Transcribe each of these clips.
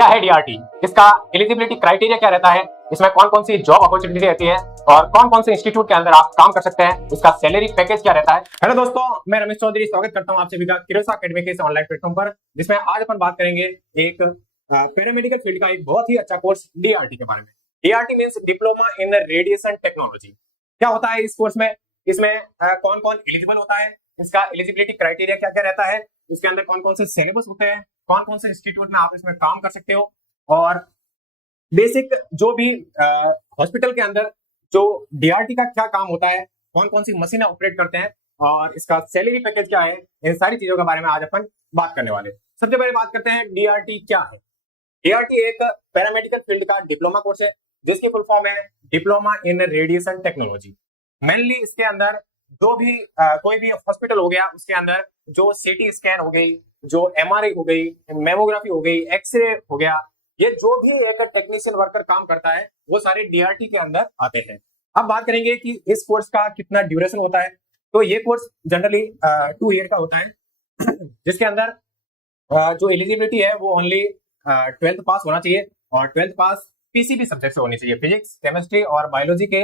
क्या है डीआरटी, इसका एलिजिबिलिटी क्राइटेरिया क्या रहता है, इसमें कौन कौन सी जॉब अपॉर्चुनिटी रहती है और कौन कौन से इंस्टीट्यूट के अंदर आप काम कर सकते हैं, इसका सैलरी पैकेज क्या रहता है। हेलो दोस्तों, मैं रमेश चौधरी स्वागत करता हूं आप सभी का किरोसा एकेडमी के इस ऑनलाइन प्लेटफॉर्म पर, जिसमें आज अपन बात करेंगे एक पैरामेडिकल फील्ड का एक बहुत ही अच्छा कोर्स डीआरटी के बारे में। DRT means diploma in radiation technology. क्या होता है इस कोर्स में, इसमें कौन कौन एलिजिबल होता है, इसका एलिजिबिलिटी क्राइटेरिया क्या क्या रहता है, इसके अंदर कौन कौन से सिलेबस होते हैं, कौन कौन से इंस्टीट्यूट में आप इसमें काम कर सकते हो, और बेसिक जो भी हॉस्पिटल के अंदर जो डीआरटी का क्या काम होता है, कौन कौन सी मशीनें ऑपरेट करते हैं और इसका सैलरी पैकेज क्या है, इन सारी चीजों के बारे में आज अपन बात करने वाले। सबसे पहले बात करते हैं डीआरटी क्या है। डीआरटी एक पैरामेडिकल फील्ड का डिप्लोमा कोर्स है जिसकी फुल फॉर्म है diploma in radiation technology. Mainly इसके अंदर जो भी कोई भी हॉस्पिटल हो गया उसके अंदर जो सीटी स्कैन हो गई, जो एमआरआई हो गई, मेमोग्राफी हो गई, एक्सरे हो गया, ये जो भी एक टेक्नीशियन वर्कर काम करता है वो सारे डीआरटी के अंदर आते हैं। अब बात करेंगे कि इस कोर्स का कितना ड्यूरेशन होता है। तो ये कोर्स जनरली 2 ईयर का होता है जिसके अंदर जो एलिजिबिलिटी है वो ओनली 12th पास होना चाहिए और 12th पास पीसीबी सब्जेक्ट से होनी चाहिए, फिजिक्स, केमिस्ट्री और बायोलॉजी के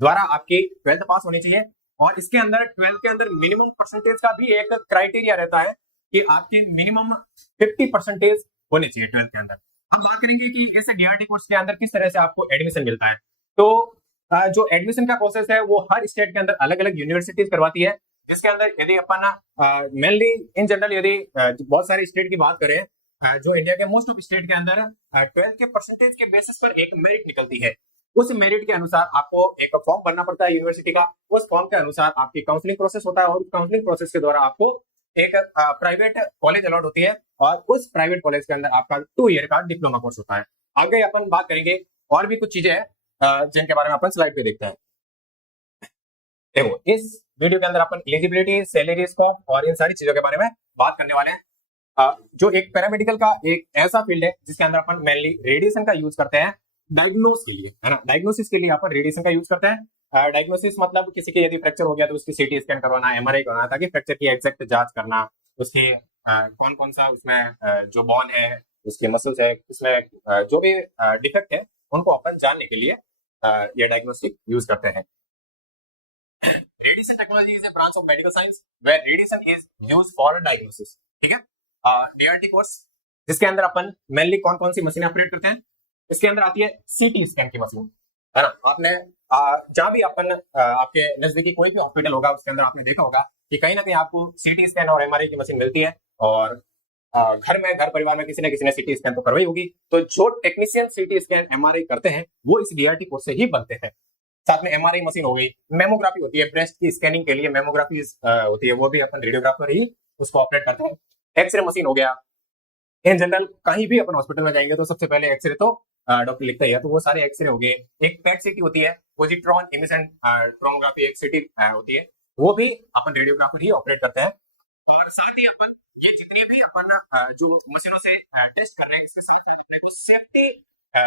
द्वारा आपकी 12th पास होनी चाहिए। और इसके अंदर 12th के अंदर मिनिमम परसेंटेज का भी एक क्राइटेरिया रहता है कि आपकी मिनिमम 50% होनी चाहिए 12th के अंदर। अब बात करेंगे कि इस डीआरटी कोर्स के अंदर किस तरह से आपको एडमिशन मिलता है। तो जो एडमिशन का प्रोसेस है वो हर स्टेट के अंदर अलग अलग यूनिवर्सिटीज करवाती है, जिसके अंदर यदि अपन मेनली इन जनरल यदि बहुत सारे स्टेट की बात करें, जो इंडिया के मोस्ट ऑफ स्टेट के अंदर 12th के परसेंटेज के बेसिस पर एक मेरिट निकलती है। उस मेरिट के अनुसार आपको एक फॉर्म भरना पड़ता है यूनिवर्सिटी का, उस फॉर्म के अनुसार आपकी काउंसलिंग प्रोसेस होता है और उस काउंसलिंग प्रोसेस के द्वारा आपको एक प्राइवेट कॉलेज अलॉट होती है और उस प्राइवेट कॉलेज के अंदर आपका 2 ईयर का डिप्लोमा कोर्स होता है। आगे अपन बात करेंगे और भी कुछ चीजें हैं जिनके बारे में अपन स्लाइड पे देखते हैं। देखो, इस वीडियो के अंदर अपन एलिजिबिलिटी, सैलरी, स्कोप और इन सारी चीजों के बारे में बात करने वाले हैं। जो एक पैरामेडिकल का एक ऐसा फील्ड है जिसके अंदर अपन मेनली रेडिएशन का यूज करते हैं डायग्नोस के लिए, है ना। डायग्नोसिस के लिए अपन रेडिएशन का यूज करते हैं। डायग्नोसिस मतलब किसी के यदि फ्रैक्चर हो गया तो उसकी सीटी स्कैन करवाना, एमआरआई करवाना, ताकि फ्रैक्चर की एग्जैक्ट जांच करना, उसके कौन कौन सा उसमें जो बोन है, उसके मसल्स है, उसमें जो भी डिफेक्ट है उनको अपन जानने के लिए ये डायग्नोस्टिक यूज करते हैं। Radiation technology is a branch of medical science where radiation is used for diagnosis. ठीक है, डीआरटी कोर्स जिसके अंदर अपन मेनली कौन कौन सी मशीनें ऑपरेट करते हैं, इसके अंदर आती है सीटी स्कैन की मशीन, है ना। आपने जहां भी अपन आपके नजदीकी कोई भी हॉस्पिटल होगा उसके अंदर आपने देखा होगा कि कहीं ना कहीं आपको सीटी स्कैन और एमआरआई की मशीन मिलती है और घर परिवार में किसी न किसी ने सीटी स्कैन तो करवाई होगी। तो जो टेक्नीशियन सीटी स्कैन एमआरआई करते हैं वो इस डीआरटी कोर्स से ही बनते हैं। साथ में एमआरआई मशीन हो गई, मेमोग्राफी होती है, ब्रेस्ट की स्कैनिंग के लिए मेमोग्राफी होती है, वो भी अपन रेडियोग्राफर ही उसको ऑपरेट करते हैं। एक्सरे मशीन हो गया। इन जनरल कहीं भी अपन हॉस्पिटल में जाएंगे तो सबसे पहले एक्सरे तो डॉक्टर लिखता ही है, तो वो सारे एक्सरे हो गए। एक पेट सीटी होती है, पोजिट्रॉन इमिशन टोमोग्राफी एक सीटी होती है, वो भी अपन रेडियोग्राफर ही ऑपरेट करते हैं। और साथ ही अपन ये जितने भी अपन जो मशीनों से टेस्ट कर रहे हैं, इसके साथ साथ अपने को सेफ्टी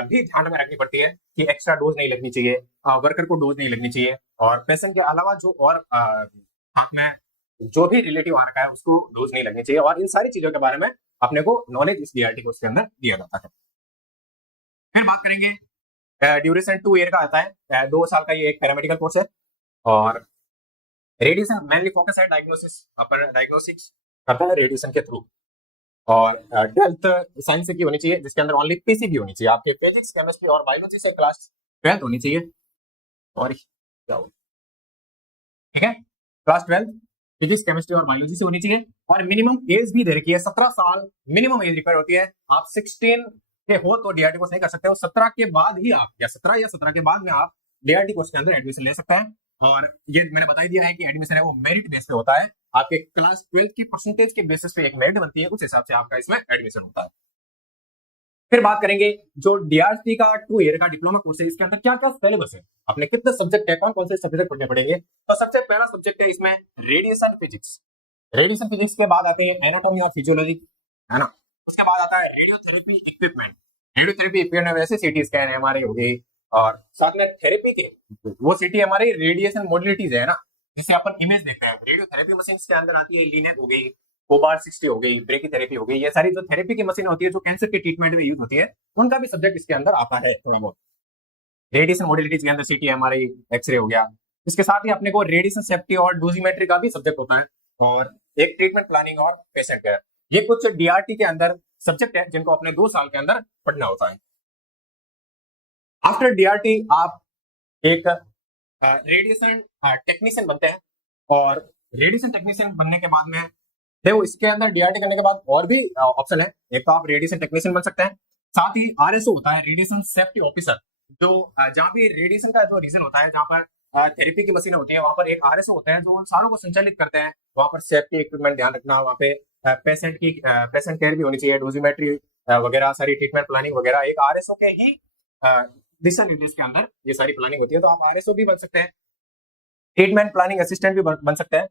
भी ध्यान में रखनी पड़ती है कि एक्स्ट्रा डोज नहीं लगनी चाहिए, वर्कर को डोज नहीं लगनी चाहिए, और पेशेंट के अलावा जो और में जो भी रिलेटिव आ रखा है उसको डोज नहीं लगनी चाहिए। और इन सारी चीजों के बारे में अपने को नॉलेज इस डीआरटी कोर्स के अंदर दिया जाता है। फिर बात करेंगे, ड्यूरेशन 2 ईयर का आता है, 2 साल का ये एक पैरामेडिकल कोर्स है और रेडिएशन मेनली फोकस है डायग्नोसिस, अपन डायग्नोस्टिक्स करता है रेडिएशन के थ्रू। और 12th साइंस की होनी चाहिए जिसके अंदर ओनली पीसीबी होनी चाहिए, आपके फिजिक्स, केमिस्ट्री और बायोलॉजी से क्लास 12th होनी चाहिए। सॉरी, क्या हो, ठीक है, क्लास 12th फिजिक्स, केमिस्ट्री और बायोलॉजी से होनी चाहिए। और मिनिमम एज भी दे रखी है, 17 साल मिनिमम एज रिक्वायर होती है। आप 16 के हो तो डीआरटी कोर्स नहीं कर सकते हो, 17 के बाद ही आप या 17 के बाद में आप डीआरटी कोर्स के अंदर एडमिशन ले सकते हैं। और ये मैंने बता दिया है कि एडमिशन है वो मेरिट बेस पे होता है, आपके क्लास 12th की परसेंटेज के बेसिस पे एक मेरिट बनती है, उस हिसाब से आपका इसमें एडमिशन होता है। फिर बात करेंगे जो डीआरटी का 2 ईयर का डिप्लोमा कोर्स है, इसके अंदर क्या क्या सिलेबस है, अपने कितने सब्जेक्ट है, कौन कौन से सब्जेक्ट पढ़ने पड़ेंगे। तो सबसे पहला सब्जेक्ट है इसमें रेडिएशन फिजिक्स। रेडिएशन फिजिक्स के बाद आते हैं एनाटॉमी और फिजियोलॉजी, है ना। उसके बाद आता है रेडियोथेरेपी इक्विपमेंट। रेडियोथेरेपी इक्विपमेंट वैसे सीटी स्कैन, एमआरआई हो गई, और साथ में थेरेपी के वो सीटी एमआरआई रेडिएशन मॉडलिटीज है ना, जिसे अपन इमेज देखते हैं। रेडियोथेरेपी मशीन के अंदर आती है लिनेट हो गई, कोबार 60 हो गई, ब्रेकीथेरेपी हो गई, ये सारी जो थेरेपी की मशीन होती है जो कैंसर के ट्रीटमेंट में यूज होती है, उनका भी सब्जेक्ट इसके अंदर आता है थोड़ा बहुत। रेडिएशन मोडेलिटीज के अंदर सीटी, एमआरआई, एक्सरे हो गया। इसके साथ ही अपने को रेडिएशन सेफ्टी और डोजीमेट्री का भी सब्जेक्ट होता है, और एक ट्रीटमेंट प्लानिंग और पेशेंट केयर। ये कुछ डीआरटी के अंदर सब्जेक्ट है जिनको अपने 2 साल के अंदर पढ़ना होता है। आफ्टर डीआरटी आप एक रेडिएशन टेक्नीशियन बनते हैं, और रेडिएशन टेक्नीशियन बनने के बाद में देखो इसके अंदर डीआरटी करने के बाद और भी ऑप्शन है। एक तो आप रेडिएशन टेक्नीशियन बन सकते हैं, साथ ही आरएसओ होता है, रेडिएशन सेफ्टी ऑफिसर, जो जहाँ भी रेडिएशन का जो रीजन होता है, जहाँ पर थेरेपी की मशीनें होती है, वहां पर एक आरएसओ होते हैं जो उन सारों को संचालित करते हैं। वहां पर सेफ्टी इक्विपमेंट ध्यान रखना, वहाँ पे पेशेंट केयर भी होनी चाहिए, डोजीमेट्री वगैरह, सारी ट्रीटमेंट प्लानिंग वगैरह एक आरएसओ के ही दिशा निर्देश के अंदर ये सारी प्लानिंग होती है। तो आप आरएसओ भी बन सकते हैं, ट्रीटमेंट प्लानिंग असिस्टेंट भी बन सकते हैं।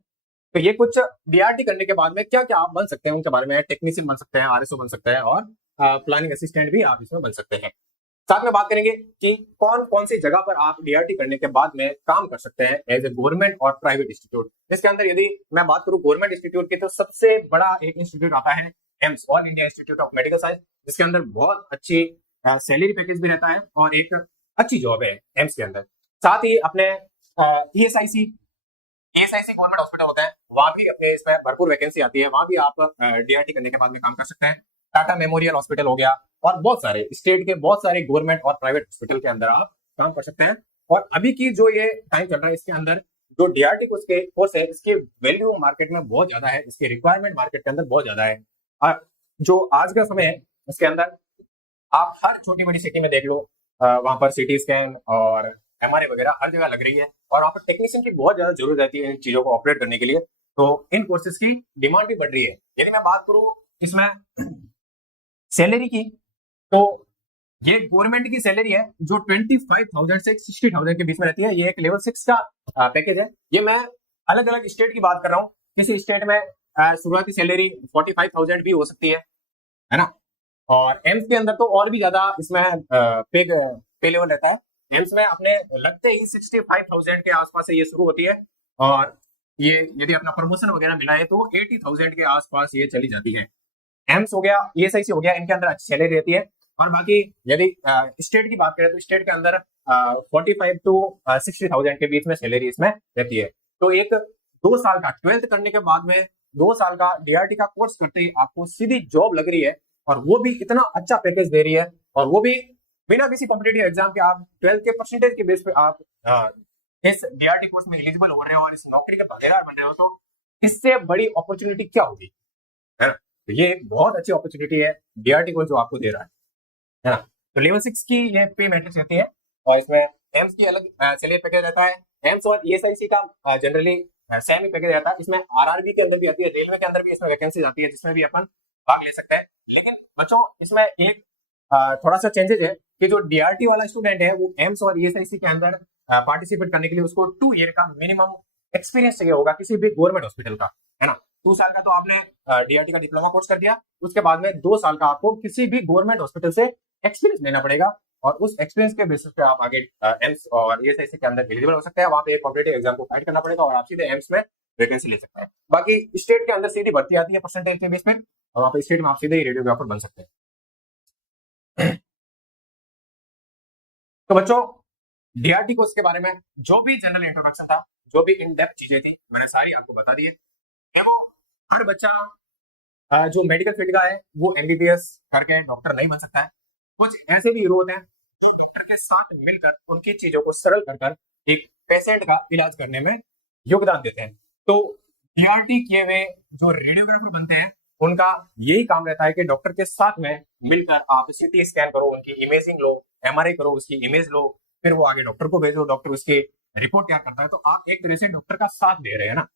तो ये कुछ डीआरटी करने के बाद में क्या क्या आप बन सकते हैं उनके बारे में, टेक्नीशियन बन सकते हैं, आरएसओ बन सकते हैं, और प्लानिंग असिस्टेंट भी आप इसमें बन सकते हैं। साथ में बात करेंगे कि कौन कौन सी जगह पर आप डीआरटी करने के बाद में काम कर सकते हैं एज ए गवर्नमेंट और प्राइवेट इंस्टीट्यूट। इसके अंदर यदि मैं बात करूं गवर्नमेंट इंस्टीट्यूट की, तो सबसे बड़ा एक इंस्टीट्यूट आता है AIIMS, all India institute of medical science, जिसके अंदर बहुत अच्छी सैलरी पैकेज भी रहता है और एक अच्छी जॉब है एम्स के अंदर। साथ ही अपने ईएसआईसी गवर्नमेंट हॉस्पिटल होता है, वहां भी अपने इसमें भरपूर वैकेंसी आती है, वहां भी आप डीआरटी करने के बाद में काम कर सकते हैं। टाटा मेमोरियल हॉस्पिटल हो गया, और बहुत सारे स्टेट के बहुत सारे गवर्नमेंट और प्राइवेट हॉस्पिटल के अंदर आप काम कर सकते हैं। और अभी की जो ये टाइम चल रहा है, इसके अंदर जो डीआरटी कोर्स है, इसकी वैल्यू मार्केट में बहुत ज्यादा है, इसकी रिक्वायरमेंट मार्केट के अंदर बहुत ज्यादा है। और जो आज का समय है, इसके अंदर आप हर छोटी बड़ी सिटी में देख लो, वहां पर सीटी स्कैन और एमआरआई वगैरह हर जगह लग रही है, और वहां पर टेक्नीशियन की बहुत ज्यादा जरूरत रहती है इन चीजों को ऑपरेट करने के लिए। तो इन कोर्सेज की डिमांड भी बढ़ रही है। यदि मैं बात करूं इसमें सैलरी की, तो ये गवर्नमेंट की सैलरी है जो 25,000 से 60,000 के बीच में रहती है। ये एक लेवल 6 का पैकेज है। ये मैं अलग अलग स्टेट की बात कर रहा हूँ। किसी स्टेट में शुरुआती सैलरी 45,000 भी हो सकती है ना। और एम्स के अंदर तो और भी ज्यादा इसमें पे लेवल रहता है। एम्स में अपने लगते ही 65,000 के आसपास से ये शुरू होती है, और ये यदि अपना प्रमोशन वगैरह मिला है तो 80,000 के आसपास ये चली जाती है। एम्स हो गया, ईएसआईसी हो गया, इनके अंदर अच्छी सैलरी रहती है। और बाकी यदि स्टेट की बात करें तो स्टेट के अंदर 45 to 60,000 के बीच में सैलरी इसमें रहती है। तो एक 2 साल का 12th करने के बाद में 2 साल का डीआरटी का कोर्स करते ही आपको सीधी जॉब लग रही है, और वो भी इतना अच्छा पैकेज दे रही है, और वो भी बिना किसी कॉम्पिटिटिव एग्जाम के। आप 12th के परसेंटेज के बेस पे आप इस डीआरटी कोर्स में एलिजिबल हो रहे हो और इस नौकरी के भागीदार बन रहे हो, तो इससे बड़ी अपॉर्चुनिटी क्या होगी, है ना। तो ये एक बहुत अच्छी अपॉर्चुनिटी है डीआरटी कोर्स जो आपको दे रहा है ना। तो लेवल 6 की ये पे मैट्रिक्स रहती है, और इसमें एम्स की अलग सैलरी पैकेज रहता है। एम्स और ईएसआईसी का जनरली सेम ही पैकेज रहता है। इसमें आरआरबी के अंदर भी आती है, रेलवे के अंदर भी इसमें वैकेंसी आती है, जिसमें भी अपन भाग ले सकते हैं। लेकिन बच्चों इसमें एक थोड़ा सा चेंजेस है कि जो डीआरटी वाला स्टूडेंट है, वो एम्स और ईएसआईसी के अंदर पार्टिसिपेट करने के लिए उसको 2 ईयर का मिनिमम एक्सपीरियंस चाहिए होगा किसी भी गवर्नमेंट हॉस्पिटल का, है ना। 2 साल का तो आपने डीआरटी का डिप्लोमा कोर्स कर दिया, उसके बाद में 2 साल का आपको किसी भी गवर्नमेंट हॉस्पिटल से एक्सपीरियंस लेना पड़ेगा, और उस एक्सपीरियंस के बेसिस पे आप आगे एम्स और ईएसआईसी के अंदर एलिजिबल हो सकते हैं। वहां पे एक कॉम्पिटिटिव एग्जाम को फाइट करना पड़ेगा, और आप सीधे एम्स में वैकेंसी ले सकते हैं। बाकी स्टेट के अंदर सीधी भर्ती आती है परसेंटेज के बेस पे, और वहां पे स्टेट में आप सीधे ही रेडियोग्राफर बन सकते हैं। तो बच्चों डीआरटी कोर्स के बारे में जो भी जनरल इंट्रोडक्शन था, जो भी इन डेप्थ चीजें थी, मैंने सारी आपको बता दी है। हर बच्चा जो मेडिकल फील्ड का है वो एमबीबीएस करके डॉक्टर नहीं बन सकता है। कुछ ऐसे भी हीरो होते हैं जो डॉक्टर के साथ मिलकर उनकी चीजों को सरल कर एक पेशेंट का इलाज करने में योगदान देते हैं। तो डीआरटी किए हुए जो रेडियोग्राफर बनते हैं, उनका यही काम रहता है कि डॉक्टर के साथ में मिलकर आप सीटी स्कैन करो, उनकी इमेजिंग लो, एमआरआई करो, उसकी इमेज लो, फिर वो आगे डॉक्टर को भेजो, डॉक्टर उसकी रिपोर्ट तैयार करता है। तो आप एक तरह से डॉक्टर का साथ दे रहे हैं ना।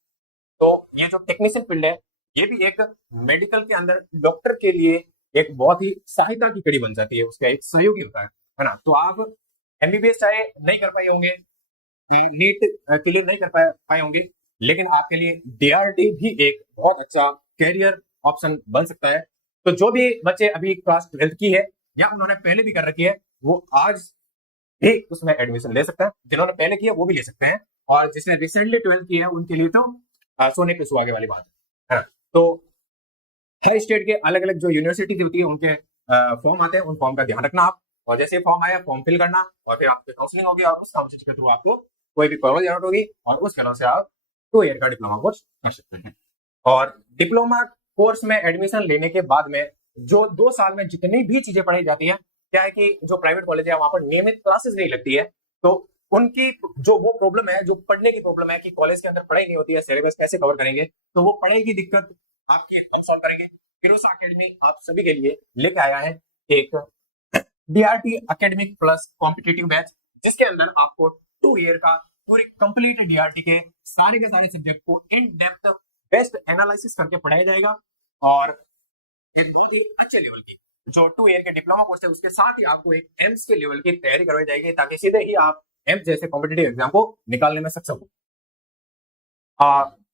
तो ये जो टेक्नीशियन फील्ड है, ये भी एक मेडिकल के अंदर डॉक्टर के लिए एक बहुत ही सहायता की कड़ी बन जाती है, उसका एक सहयोगी होता है ना। तो आप एमबीबीएस चाहे नहीं कर पाए होंगे, नीट क्लियर नहीं कर पाए होंगे, लेकिन आपके लिए डीआरटी भी एक बहुत अच्छा कैरियर ऑप्शन बन सकता है। तो जो भी बच्चे अभी क्लास 12th की है या उन्होंने पहले भी कर रखी है, वो आज भी उसमें एडमिशन ले सकता है। जिन्होंने पहले किया वो भी ले सकते हैं, और जिसने रिसेंटली 12th की है उनके लिए तो सोने पे सुहागे वाली बात है। तो हर स्टेट के अलग अलग जो यूनिवर्सिटीज होती है उनके फॉर्म आते हैं, उन फॉर्म का ध्यान रखना आप, और जैसे फॉर्म आया फॉर्म फिल करना, और फिर आपकी काउंसलिंग होगी और उस काउंसलिंग के थ्रू आपको कोई भी प्रॉब्लम जरूरत होगी और उस कलर से आप 2 ईयर का डिप्लोमा कोर्स कर सकते हैं। और डिप्लोमा कोर्स में एडमिशन लेने के बाद में जो 2 साल में जितनी भी चीजें पढ़ाई जाती है, क्या है कि जो प्राइवेट कॉलेज है वहां पर नियमित क्लासेस नहीं लगती है, तो उनकी जो वो प्रॉब्लम है, जो पढ़ने की प्रॉब्लम है कि कॉलेज के अंदर पढ़ाई नहीं होती है, सिलेबस कैसे कवर करेंगे, तो वो पढ़ाई की दिक्कत आपकी हम सॉल्व करेंगे। फिरोसा एकेडमी आप सभी के लिए लेके आया है एक DRT academic plus competitive batch, जिसके अंदर आपको 2 ईयर का पूरी कंप्लीट डीआरटी के सारे सब्जेक्ट को इन डेप्थ बेस्ट एनालिसिस करके पढ़ाया जाएगा, और एक बहुत ही अच्छे लेवल की जो 2 ईयर के डिप्लोमा कोर्स है उसके साथ ही आपको एक एम्स के लेवल की तैयारी करवाई जाएगी, ताकि सीधे ही आप एम्स जैसे कॉम्पिटिटिव एग्जाम को निकालने में सक्षम हो।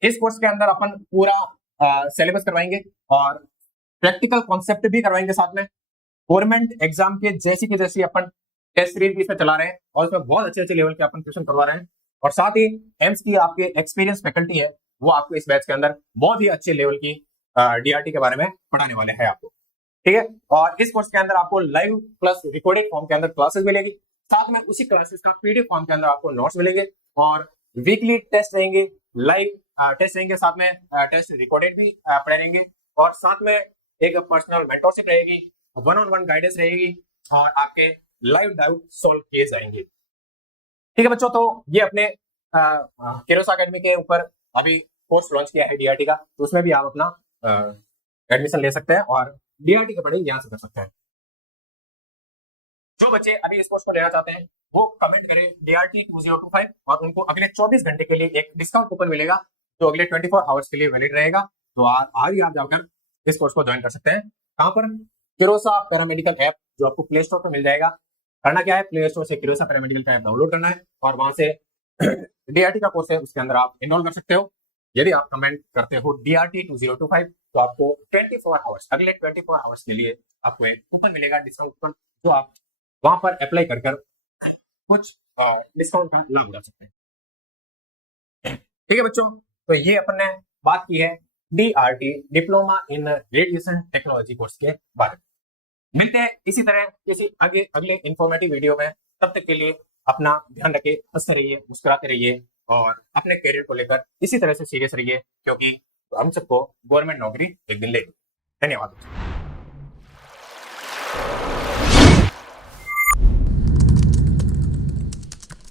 इस कोर्स के अंदर अपन पूरा सिलेबस करवाएंगे और प्रैक्टिकल कॉन्सेप्ट भी करवाएंगे साथ में। गवर्नमेंट एग्जाम के जैसी अपन टेस्ट सीरीज भी इसमें चला रहे हैं और इसमें बहुत अच्छे लेवल के अपन क्वेश्चन करवा रहे हैं, और साथ ही एम्स की आपके एक्सपीरियंस फैकल्टी है वो आपको इस बैच के अंदर बहुत ही अच्छे लेवल की डीआरटी के बारे में पढ़ाने वाले हैं आपको, ठीक है। और इस कोर्स के अंदर आपको लाइव प्लस रिकॉर्डेड फॉर्म के अंदर क्लासेस मिलेगी, साथ में उसी क्लासेस का पीडीएफ फॉर्म के अंदर आपको नोट्स मिलेंगे, और वीकली टेस्ट रहेंगे, लाइव टेस्ट रहेंगे, साथ में टेस्ट रिकॉर्डेड भी पढ़े रहेंगे, और साथ में एक पर्सनल मेंटरशिप रहेगी, 1-on-1 गाइडेंस रहेगी, और आपके लाइव डाउट सॉल्व किए जाएंगे, ठीक है बच्चों। तो ये अपने किरोसा एकेडमी के ऊपर अभी कोर्स लॉन्च किया है डीआरटी का, तो उसमें भी आप अपना एडमिशन ले सकते हैं और डीआरटी की पढ़ाई यहां से कर सकते हैं। जो बच्चे अभी इस कोर्स को लेना चाहते हैं वो कमेंट करें DRT 2025 और उनको अगले 24 घंटे के लिए एक डिस्काउंट कूपन मिलेगा जो अगले 24 आवर्स के लिए वैलिड रहेगा। तो आज ही आप जाकर इस कोर्स को ज्वाइन कर सकते हैं। कहां पर? किरोसा पैरामेडिकल ऐप जो आपको प्ले स्टोर पर मिल जाएगा। करना क्या है, प्ले स्टोर से किरोसा पैरामेडिकल का ऐप डाउनलोड करना है और वहां से DRT का कोर्स है उसके अंदर आप इनरोल कर सकते हो। यदि आप कमेंट करते हो DRT 2025 तो आपको 24 आवर्स अगले 24 आवर्स के लिए आपको एक कूपन मिलेगा, डिस्काउंट कूपन, जो आप वहां पर अप्लाई कर कुछ डिस्काउंट का लाभ उठा सकते हैं। ठीक है बच्चों, तो ये अपन ने बात की है DRT diploma in radiation technology course के बारे में। मिलते हैं इसी तरह किसी अगले इंफॉर्मेटिव वीडियो में। तब तक के लिए अपना ध्यान रखिए, हंसते रहिए, मुस्कुराते रहिए और अपने करियर को लेकर इसी तरह से सीरियस रहिए, क्योंकि हम सबको गवर्नमेंट नौकरी एक दिन लेगी। धन्यवाद।